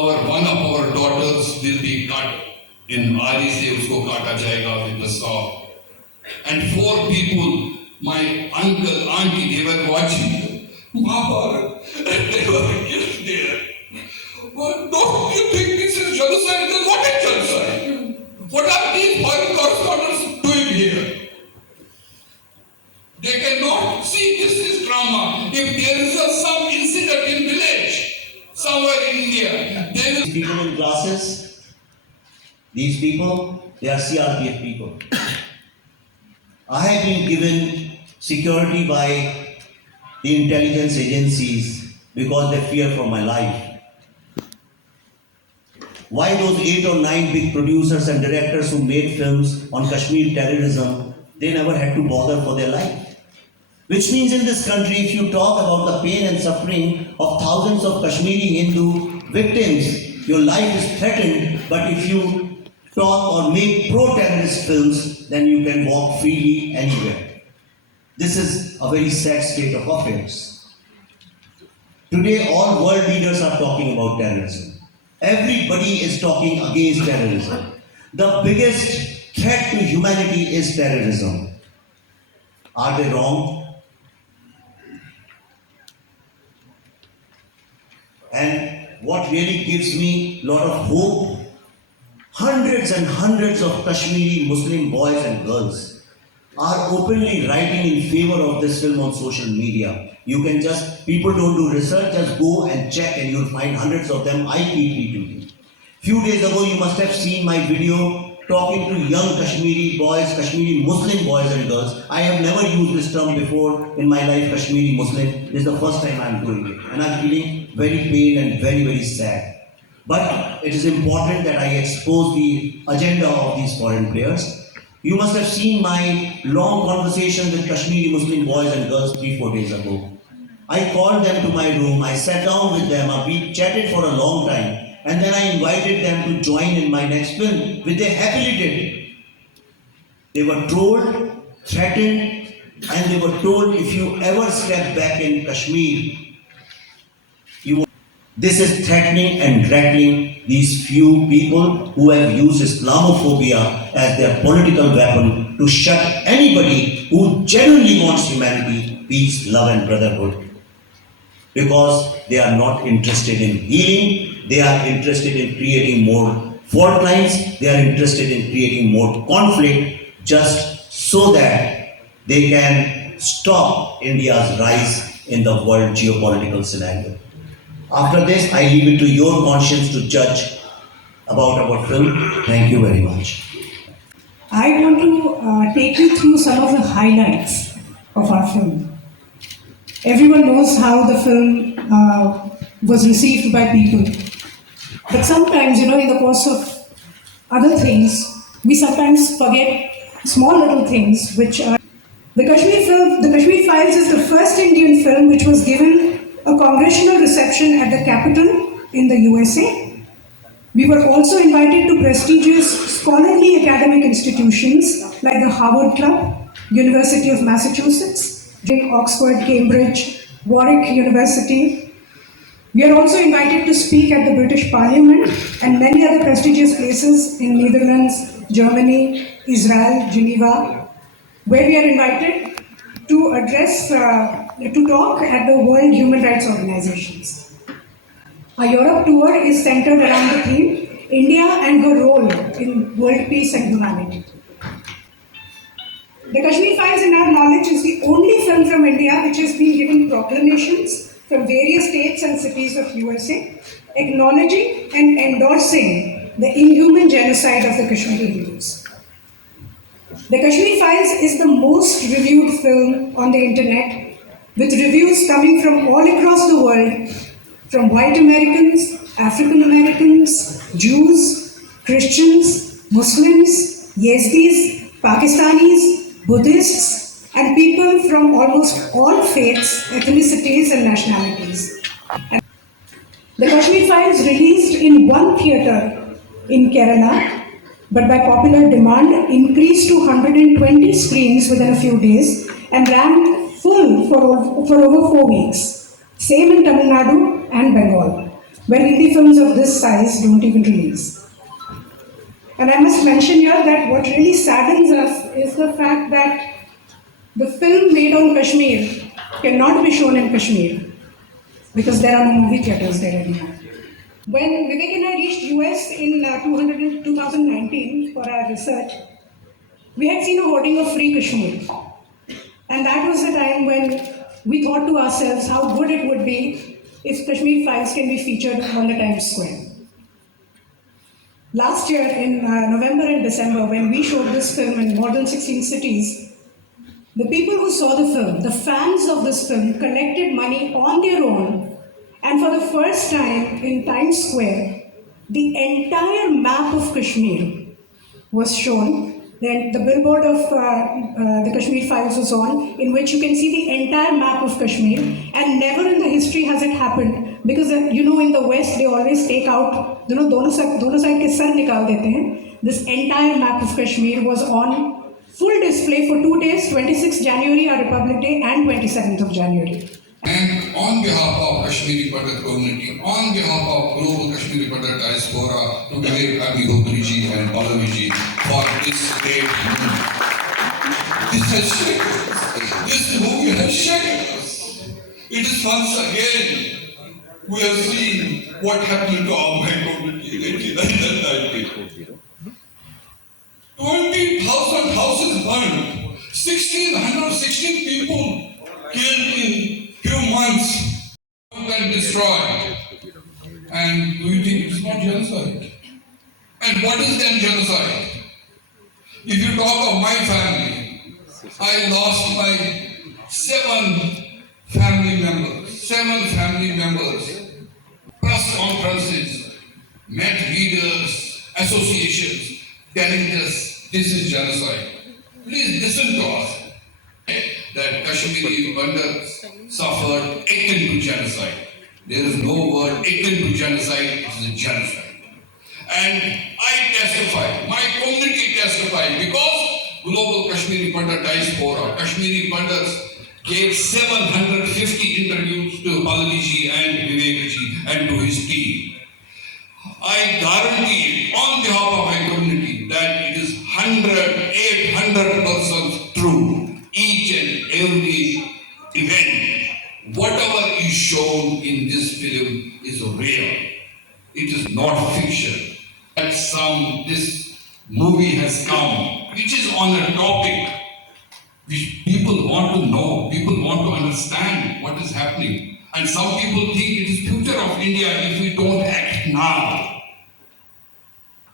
one of our daughters will be cut. In आरी से उसको काटा जाएगा with the saw. And 4 people, my uncle, auntie, they were watching. Mahabharat, and they were killed there. Well, don't you think this is genocide? Then what is genocide? What are these foreign correspondents doing here? They cannot see this is drama. If there is some incident in village, somewhere in India, they will... These people in glasses, these people, they are CRPF people. I have been given security by the intelligence agencies because they fear for my life. Why those 8 or 9 big producers and directors who made films on Kashmir terrorism, they never had to bother for their life? Which means in this country, if you talk about the pain and suffering of thousands of Kashmiri Hindu victims, your life is threatened. But if you talk or make pro-terrorist films, then you can walk freely anywhere. This is a very sad state of affairs. Today, all world leaders are talking about terrorism. Everybody is talking against terrorism. The biggest threat to humanity is terrorism. Are they wrong? And what really gives me a lot of hope, hundreds and hundreds of Kashmiri Muslim boys and girls are openly writing in favor of this film on social media. You can just, people don't do research, just go and check and you'll find hundreds of them. I keep retweeting. Few days ago, you must have seen my video talking to young Kashmiri boys, Kashmiri Muslim boys and girls. I have never used this term before in my life, Kashmiri Muslim. This is the first time I'm doing it. And I'm feeling very pained and very, very sad. But it is important that I expose the agenda of these foreign players. You must have seen my long conversation with Kashmiri Muslim boys and girls 3-4 days ago. I called them to my room, I sat down with them, we chatted for a long time, and then I invited them to join in my next film, which they happily did. They were trolled, threatened, and they were told if you ever step back in Kashmir, this is threatening and rattling these few people who have used Islamophobia as their political weapon to shut anybody who genuinely wants humanity, peace, love and brotherhood. Because they are not interested in healing, they are interested in creating more fault lines, they are interested in creating more conflict just so that they can stop India's rise in the world geopolitical scenario. After this, I leave it to your conscience to judge about our film. Thank you very much. I want to take you through some of the highlights of our film. Everyone knows how the film was received by people. But sometimes, in the course of other things, we sometimes forget small little things which are... The Kashmir Files is the first Indian film which was given a congressional reception at the Capitol in the USA. We were also invited to prestigious scholarly academic institutions like the Harvard Club, University of Massachusetts, Oxford, Cambridge, Warwick University. We are also invited to speak at the British Parliament and many other prestigious places in Netherlands, Germany, Israel, Geneva, where we are invited to address, to talk at the World Human Rights Organizations. Our Europe tour is centered around the theme, India and her role in world peace and humanity. The Kashmir Files, in our knowledge, is the only film from India which has been given proclamations from various states and cities of USA, acknowledging and endorsing the inhuman genocide of the Kashmiri Hindus. The Kashmir Files is the most reviewed film on the internet, with reviews coming from all across the world, from white Americans, African Americans, Jews, Christians, Muslims, Yazidis, Pakistanis, Buddhists, and people from almost all faiths, ethnicities, and nationalities. The Kashmir Files released in one theatre in Kerala, but by popular demand increased to 120 screens within a few days and ran full for over 4 weeks. Same in Tamil Nadu and Bengal. when Hindi films of this size don't even release. And I must mention here that what really saddens us is the fact that the film made on Kashmir cannot be shown in Kashmir because there are no movie theaters there anymore. When Vivek and I reached US in 2019 for our research, we had seen a hoarding of free Kashmir. And that was the time when we thought to ourselves how good it would be if Kashmir Files can be featured on the Times Square. Last year in November and December, when we showed this film in more than 16 cities, the people who saw the film, the fans of this film, collected money on their own, and for the first time in Times Square, the entire map of Kashmir was shown. Then the billboard of the Kashmir Files was on, in which you can see the entire map of Kashmir, and never in the history has it happened, because in the West they always take out, दोनों side के sir निकाल देते हैं. This entire map of Kashmir was on full display for 2 days, 26th January, our Republic Day, and 27th of January. And on behalf of Kashmiri Pandit community, on behalf of global Kashmiri Pandit diaspora, to vivek agnihotri ji and Pallavi ji for this great movie. This has shaken us. This movie has shaken us. It is once again we have seen what happened to our community in 1990. 20,000 houses burned, 1,616 people killed in few months, and destroyed. And do you think it's not genocide? And what is then genocide? If you talk of my family, I lost my 7 family members, press conferences, met leaders, associations, telling us this is genocide. Please listen to us. That Kashmiri Pandits suffered akin to genocide. There is no word akin to genocide, it is a genocide. And I testify, my community testified, because global Kashmiri Pandit diaspora, Kashmiri Pandits gave 750 interviews to Pallavi ji and Vivek ji and to his team. I guarantee on behalf of my community that it is 800% true. Each and every event, whatever is shown in this film is real. It is not fiction. That this movie has come, which is on a topic which people want to know, people want to understand what is happening. And some people think it is future of India if we don't act now.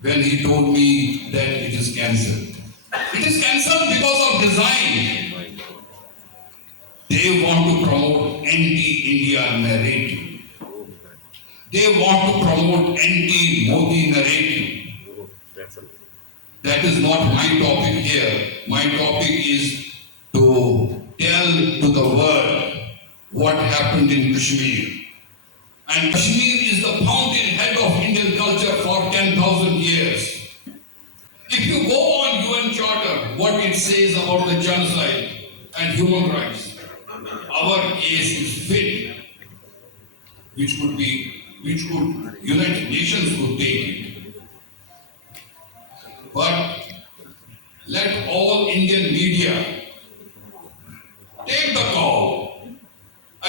When he told me that it is cancelled. It is cancelled because of design. They want to promote anti-India narrative. They want to promote anti-Modi narrative. That is not my topic here. My topic is to tell to the world what happened in Kashmir. And Kashmir is the fountainhead of Indian culture for 10,000 years. If you go on UN Charter, what it says about the genocide and human rights, our case is fit, which could United Nations could take it. But let all Indian media take the call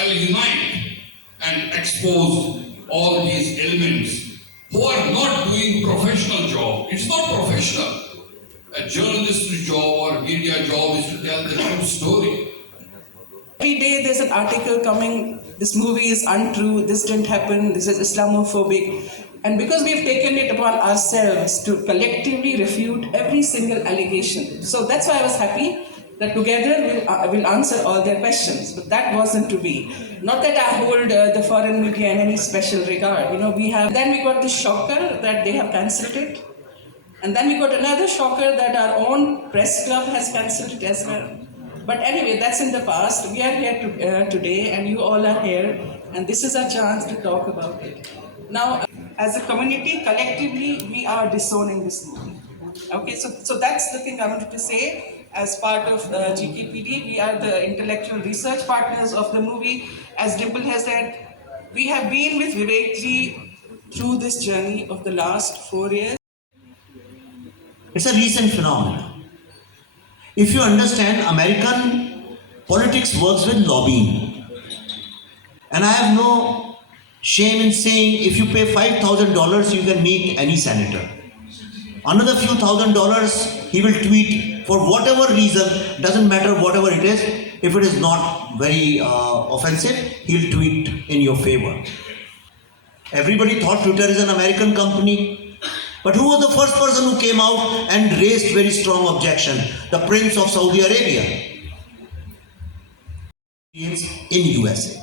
and unite and expose all these elements who are not doing professional job. It's not professional. A journalist's job or media job is to tell the true story. Every day there's an article coming, this movie is untrue, this didn't happen, this is Islamophobic. And because we've taken it upon ourselves to collectively refute every single allegation. So that's why I was happy that together we'll answer all their questions. But that wasn't to be. Not that I hold the foreign media in any special regard. Then we got this shocker that they have cancelled it. And then we got another shocker that our own press club has cancelled it as well. But anyway, that's in the past. We are here today and you all are here. And this is our chance to talk about it. Now, as a community, collectively, we are disowning this movie. Okay, so that's the thing I wanted to say. As part of GKPD, we are the intellectual research partners of the movie. As Dimple has said, we have been with Vivek ji through this journey of the last 4 years. It's a recent phenomenon. If you understand, American politics works with lobbying. And I have no shame in saying if you pay $5,000, you can meet any senator. Another few $1,000s, he will tweet for whatever reason, doesn't matter whatever it is. If it is not very offensive, he'll tweet in your favor. Everybody thought Twitter is an American company. But who was the first person who came out and raised very strong objection? The Prince of Saudi Arabia in USA.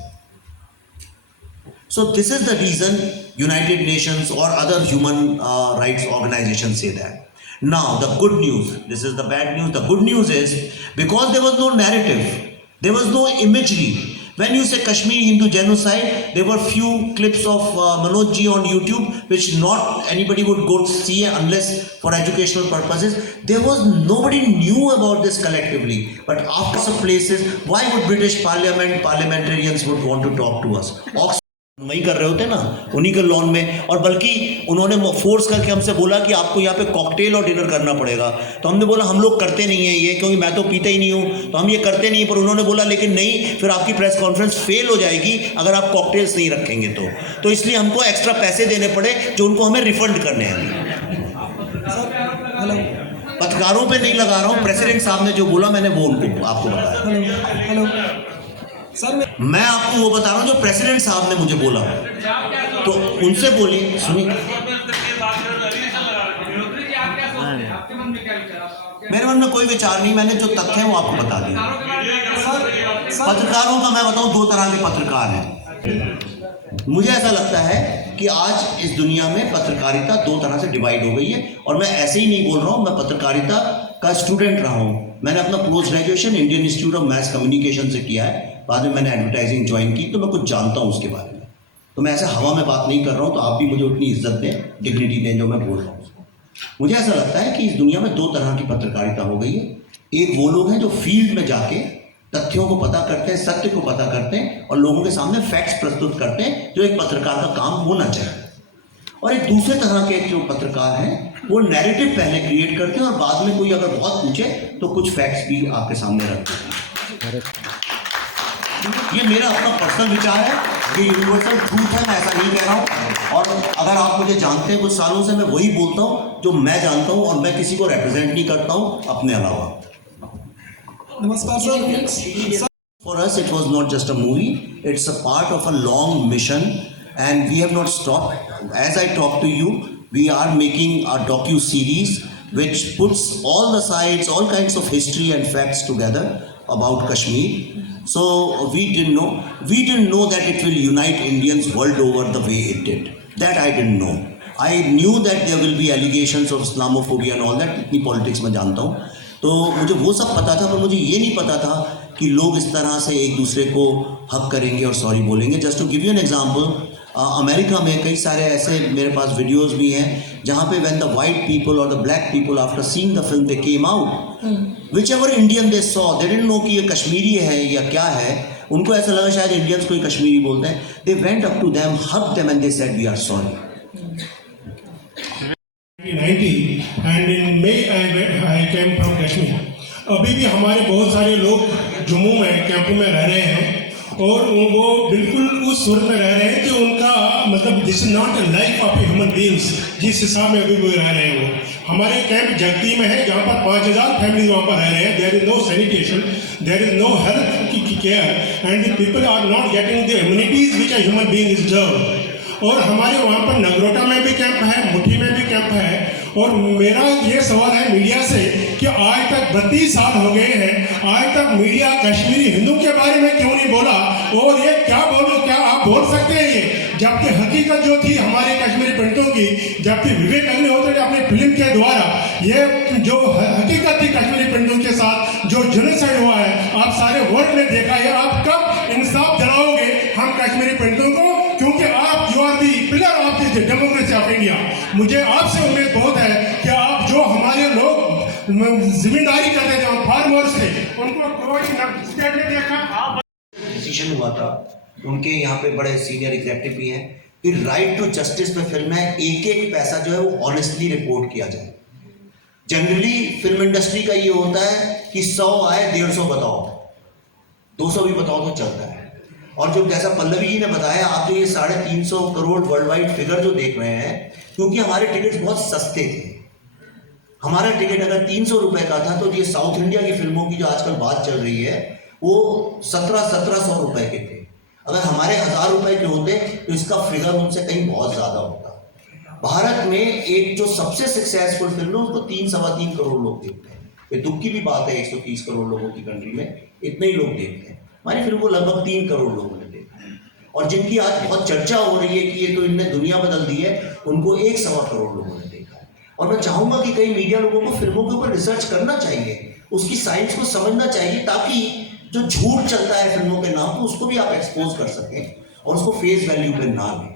So this is the reason United Nations or other human rights organizations say that. Now the good news, this is the bad news. The good news is because there was no narrative, there was no imagery. When you say Kashmiri Hindu genocide, there were few clips of Manoj ji on YouTube, which not anybody would go to see unless for educational purposes. There was nobody knew about this collectively. But after some places, why would British parliamentarians would want to talk to us? वही कर रहे होते ना उन्हीं के lawn में, और बल्कि उन्होंने फोर्स करके हमसे बोला कि आपको यहाँ पे कॉकटेल और डिनर करना पड़ेगा। तो हमने बोला हम लोग करते नहीं है ये, क्योंकि मैं तो पीता ही नहीं हूँ, तो हम ये करते नहीं। पर उन्होंने बोला लेकिन नहीं, फिर आपकी प्रेस कॉन्फ्रेंस फेल हो जाएगी अगर आप कॉकटेल्स नहीं रखेंगे तो इसलिए हमको एक्स्ट्रा पैसे देने पड़े जो उनको हमें रिफंड करने हैं। पत्रकारों पर नहीं लगा रहा हूँ, प्रेसिडेंट साहब ने जो बोला मैंने वो उनको आपको बताया। सर मैं आपको वो बता रहा हूँ जो प्रेसिडेंट साहब ने मुझे बोला, तो उनसे बोलिए। सुनिए, मेरे मन में कोई विचार नहीं, मैंने जो तथ्य है वो आपको बता दिया। पत्रकारों का मैं बताऊं, दो तरह के पत्रकार हैं। मुझे ऐसा लगता है कि आज इस दुनिया में पत्रकारिता दो तरह से डिवाइड हो गई है, और मैं ऐसे ही नहीं बोल रहा हूँ, मैं पत्रकारिता का स्टूडेंट रहा हूँ। मैंने अपना post graduation Indian institute of mass communication से किया है, बाद में मैंने एडवर्टाइजिंग ज्वाइन की, तो मैं कुछ जानता हूँ उसके बारे में। तो मैं ऐसे हवा में बात नहीं कर रहा हूँ, तो आप भी मुझे उतनी इज्जत दें, डिग्निटी दें जो मैं बोल रहा हूँ। मुझे ऐसा लगता है कि इस दुनिया में दो तरह की पत्रकारिता हो गई है। एक वो लोग हैं जो फील्ड में जाके तथ्यों को पता करते हैं, सत्य को पता करते हैं और लोगों के सामने फैक्ट्स प्रस्तुत करते हैं, जो एक पत्रकार का काम होना चाहिए। और एक दूसरे तरह के जो पत्रकार हैं वो नैरेटिव पहले क्रिएट करते हैं और बाद में कोई अगर बहुत पूछे तो कुछ फैक्ट्स भी आपके सामने रखते हैं। ये मेरा अपना पर्सनल विचार है, ये यूनिवर्सल ट्रूथ है, मैं ऐसा नहीं कह रहा हूँ। और अगर आप मुझे जानते हैं कुछ सालों से, मैं वही बोलता हूँ जो मैं जानता हूँ, और मैं किसी को रिप्रेजेंट नहीं करता हूँ अपने अलावा। नमस्कार sir. For us it was not just a movie, it's a part of a long mission and we have not stopped. As I talk to you, we are making a docu-series which puts all the sides, all kinds of history and facts together about Kashmir. So we didn't know that it will unite Indians world over the way it did. That I didn't know. I knew that there will be allegations of Islamophobia and all that, इतनी politics में जानता हूँ, तो मुझे वो सब पता था, पर मुझे ये नहीं पता था कि लोग इस तरह से एक दूसरे को हक करेंगे और सॉरी बोलेंगे। Just to give you an example, America में कई सारे ऐसे मेरे पास वीडियोस भी हैं जहाँ पे व्हेन द वाइट पीपल और the black people after seeing the film they came out, whichever Indian they saw, they didn't know कि ये कश्मीरी है या क्या है, उनको ऐसा लगा शायद इंडियंस कोई कश्मीरी बोलते हैं। They went up to them, hugged them and they said we are sorry. 1990 and in May I came from Kashmir. अभी भी हमारे बहुत सारे लोग जम्मू में कैंपों में रह रहे हैं और वो बिल्कुल उस सूरत में रह रहे हैं कि उनका मतलब this is not a life of a human beings, जिस हिसाब में अभी वो रह रहे हैं। वो हमारे कैंप जगती में है जहाँ पर 5000 फैमिली वहाँ पर रह रहे हैं। There is no sanitation, there is no health care and the people are not getting the immunities which a human being is deserve. और हमारे वहाँ पर नगरोटा में भी कैंप है, मुठी में भी कैंप है। और मेरा ये सवाल है मीडिया से कि आज तक 32 साल हो गए हैं, आज तक मीडिया कश्मीरी हिंदू के बारे में क्यों नहीं बोला? और ये क्या आप बोल सकते हैं ये, जबकि हकीकत जो थी हमारे कश्मीरी पंडितों की, जबकि विवेक अग्निहोत्री अपनी फिल्म के द्वारा ये जो हकीकत थी कश्मीरी पंडितों के साथ जो जेनोसाइड हुआ है, आप सारे वर्ल्ड ने देखा है। आप कब इंसाफ दिलाओगे हम कश्मीरी पंडितों को? क्योंकि आप you are the pillar of the democracy of India. मुझे आपसे उम्मीद बहुत है कि आप जो हमारे लोग जिम्मेदारी करते थे, फार्मर्स थे, उनको कोई स्टेट ने देखा। डिसीजन हुआ था, उनके यहाँ पे बड़े सीनियर एग्जेक्टिव भी हैं, कि राइट टू जस्टिस पे फिल्म है, एक एक पैसा जो है वो ऑनेस्टली रिपोर्ट किया जाए। जनरली फिल्म इंडस्ट्री का ये होता है कि 100 आए 150 बताओ, 200 भी बताओ तो चलता है। और जो जैसा पल्लवी जी ने बताया, आप जो ये 350 करोड़ वर्ल्ड वाइड फिगर जो देख रहे हैं, क्योंकि हमारे टिकट्स बहुत सस्ते थे। हमारा टिकट अगर 300 रुपए का था तो ये साउथ इंडिया की फिल्मों की जो आजकल बात चल रही है वो 1700 रुपए के थे। अगर हमारे 1000 रुपए के होते तो इसका फिगर उनसे कहीं बहुत ज्यादा होता। भारत में एक जो सबसे सक्सेसफुल फिल्म है उसको 3-3.25 करोड़ लोग देखते हैं। ये दुख की भी बात है, 130 करोड़ लोगों की कंट्री में इतने ही लोग देखते हैं। हमारी फिल्म को लगभग 3 करोड़ लोगों ने देखा है। और जिनकी आज बहुत चर्चा हो रही है कि ये तो इनने दुनिया बदल दी है, उनको 1-1.25 करोड़ लोगों ने देखा है। और मैं चाहूंगा कि कई मीडिया लोगों को फिल्मों के ऊपर रिसर्च करना चाहिए, उसकी साइंस को समझना चाहिए, ताकि जो झूठ चलता है फिल्मों के नाम तो उसको भी आप एक्सपोज कर सकें और उसको फेस वैल्यू पे ना लें।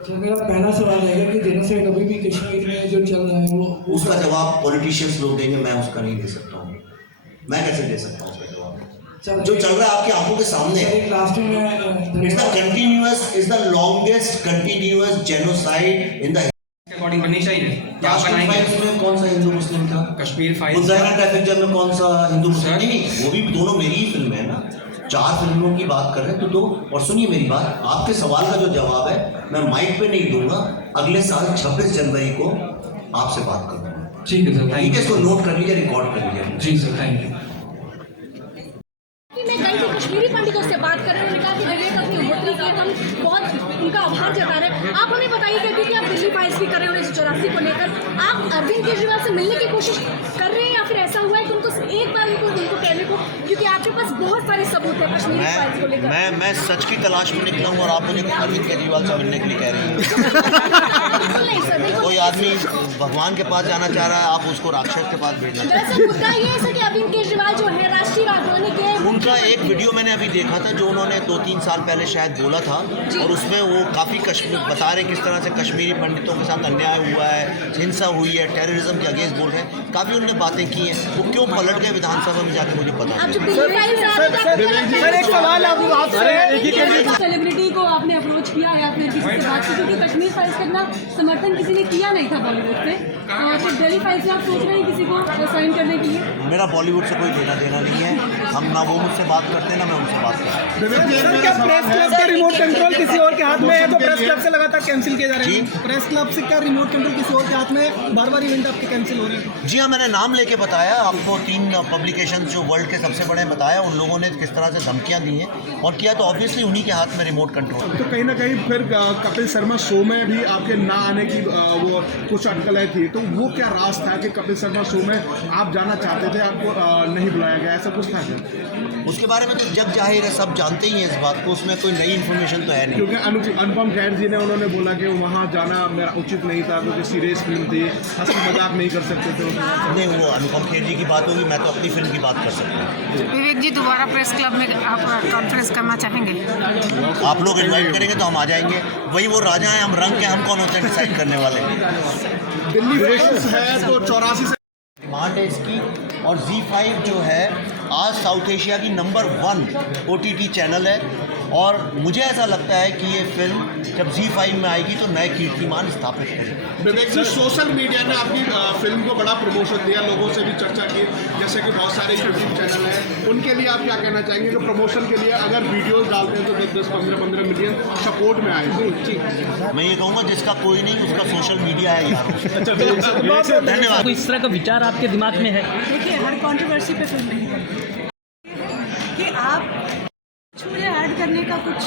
तो मेरा पहला सवाल रहेगा कि जेनोसाइड अभी भी कश्मीर में जो चल रहा है वो उसका जवाब पॉलिटिशियंस लोग देंगे, मैं उसका नहीं दे सकता हूँ। मैं कैसे दे सकता हूँ उसका जवाब? जो चल रहा है आपकी आंखों के सामने, लास्ट में it's the longest continuous genocide in the according बननी चाहिए। क्या कश्मीर फाइल्स में कौन सा हिंदू मुस्लिम था? कश्मीर फाइल्स मुजाहिरा ट्रैफिक जैम में कौन सा हिंदू मुस्लिम? नहीं, वो भी दोनों मेरी ही फिल्म है ना। 4 फिल्मों की बात कर रहे हैं तो 2। और सुनिए मेरी बात, आपके सवाल का जो जवाब है मैं माइक पे नहीं दूंगा, अगले साल 26 जनवरी को आपसे बात करूंगा। ठीक है सर, ठीक है, इसको नोट कर लीजिए, रिकॉर्ड कर लीजिए। जी सर, थैंक यू। मैं गई थी कश्मीरी पंडितों से बात कर रहे हैं, उन्होंने कहा कि विवेक अग्निहोत्री के हम बहुत उनका आभार जता रहे हैं। आप हमें बताइए कि क्योंकि आप दिल्ली फाइल्स भी कर रहे हो 1984 को लेकर, आप अरविंद केजरीवाल से मिलने की कोशिश कर रहे हैं या फिर ऐसा हुआ है कि उनको एक बार उनको कहने को, क्योंकि आपके पास बहुत सारे सबूत है कश्मीरी फाइल्स को लेकर। मैं सच की तलाश में निकला हूँ और आप मुझे अरविंद केजरीवाल से मिलने के लिए कह रही हैं। नहीं सर, कोई आदमी भगवान के पास जाना चाह रहा है, आप उसको राक्षस के पास भेजना चाहते हैं। दरअसल मुद्दा ये है कि अरविंद केजरीवाल जो है राष्ट्रीय राजधानी के, उनका एक वीडियो मैंने अभी देखा था जो उन्होंने 2-3 साल पहले शायद बोला था, और उसमें वो काफ़ी बता रहे किस तरह से कश्मीरी पंडितों के साथ अन्याय हुआ है, हिंसा हुई है, टेररिज्म के अगेंस्ट बोल रहे हैं। काफ़ी उन्होंने बातें की हैं। वो क्यों पलट गए विधानसभा में जाके मुझे पता नहीं। सेलिब्रिटी को आपने अप्रोच किया या फिर किसी से बात की, क्योंकि कश्मीर फाइल्स का इतना समर्थन किसी ने किया नहीं था बॉलीवुड से, तो दिल्ली फाइल्स में आप सोच रहे हैं किसी को साइन करने के लिए? मेरा बॉलीवुड से कोई लेना देना नहीं है, हम ना वो मुझसे बात करते हैं ना मैं उनसे बात करता हूँ। क्या प्रेस क्लब का रिमोट कंट्रोल किसी और के हाथ में है तो प्रेस क्लब से लगातार कैंसिल किए जा रहे हैं? प्रेस क्लब से क्या रिमोट कंट्रोल किसी और के हाथ में, बार-बार इवेंट आपके कैंसिल हो रहे हैं? जी हाँ, मैंने नाम लेके बताया आपको। 3 पब्लिकेशन जो वर्ल्ड के सबसे बड़े बताया, उन लोगों ने किस तरह से धमकियाँ दी हैं और किया, तो ऑब्वियसली उन्हीं के हाथ में रिमोट कंट्रोल। तो कहीं ना कहीं फिर कपिल शर्मा शो में भी आपके ना आने की वो कुछ अटकलें थी, तो वो क्या राज था कि कपिल शर्मा शो में आप जाना चाहते थे, आपको नहीं बुलाया गया, ऐसा कुछ था क्या? उसके बारे में तो जग जाहिर है, सब जानते ही हैं इस बात को, उसमें कोई नई इन्फॉर्मेशन तो है नहीं। क्योंकि अनुपम खेर जी ने उन्होंने बोला कि वहाँ जाना मेरा उचित नहीं था क्योंकि सीरियस फिल्म थी, हंसी मजाक नहीं कर सकते थे। नहीं, वो अनुपम खेर जी की बात होगी, मैं तो अपनी फिल्म की बात कर सकता हूँ। विवेक जी, दोबारा प्रेस क्लब में आप कॉन्फ्रेंस करना चाहेंगे? आप लोग इन्वाइट करेंगे तो हम आ जाएंगे। वही वो राजा हैं, हम रंग के, हम कौन होते हैं डिसाइड करने वाले। दिल्ली फाइल्स है तो 84 से डिमांड है इसकी। और Z5 जो है आज साउथ एशिया की नंबर 1 OTT चैनल है, और मुझे ऐसा लगता है कि ये फिल्म जब Z5 में आएगी तो नए कीर्तिमान स्थापित करेगी। विवेक जी, सोशल मीडिया ने आपकी फिल्म को बड़ा प्रमोशन दिया, लोगों से भी चर्चा की, जैसे कि बहुत सारे यूट्यूब चैनल हैं, उनके लिए आप क्या कहना चाहेंगे कि प्रमोशन के लिए अगर वीडियोस डालते हैं तो 10-10, 15-15 मिलियन सपोर्ट में आए? मैं ये कहूँगा जिसका कोई नहीं उसका सोशल मीडिया है यार। धन्यवाद। इस तरह का विचार आपके दिमाग में है? देखिए, हर कंट्रोवर्सी पे फिल्म नहीं बनती कि आप छूले ऐड करने का कुछ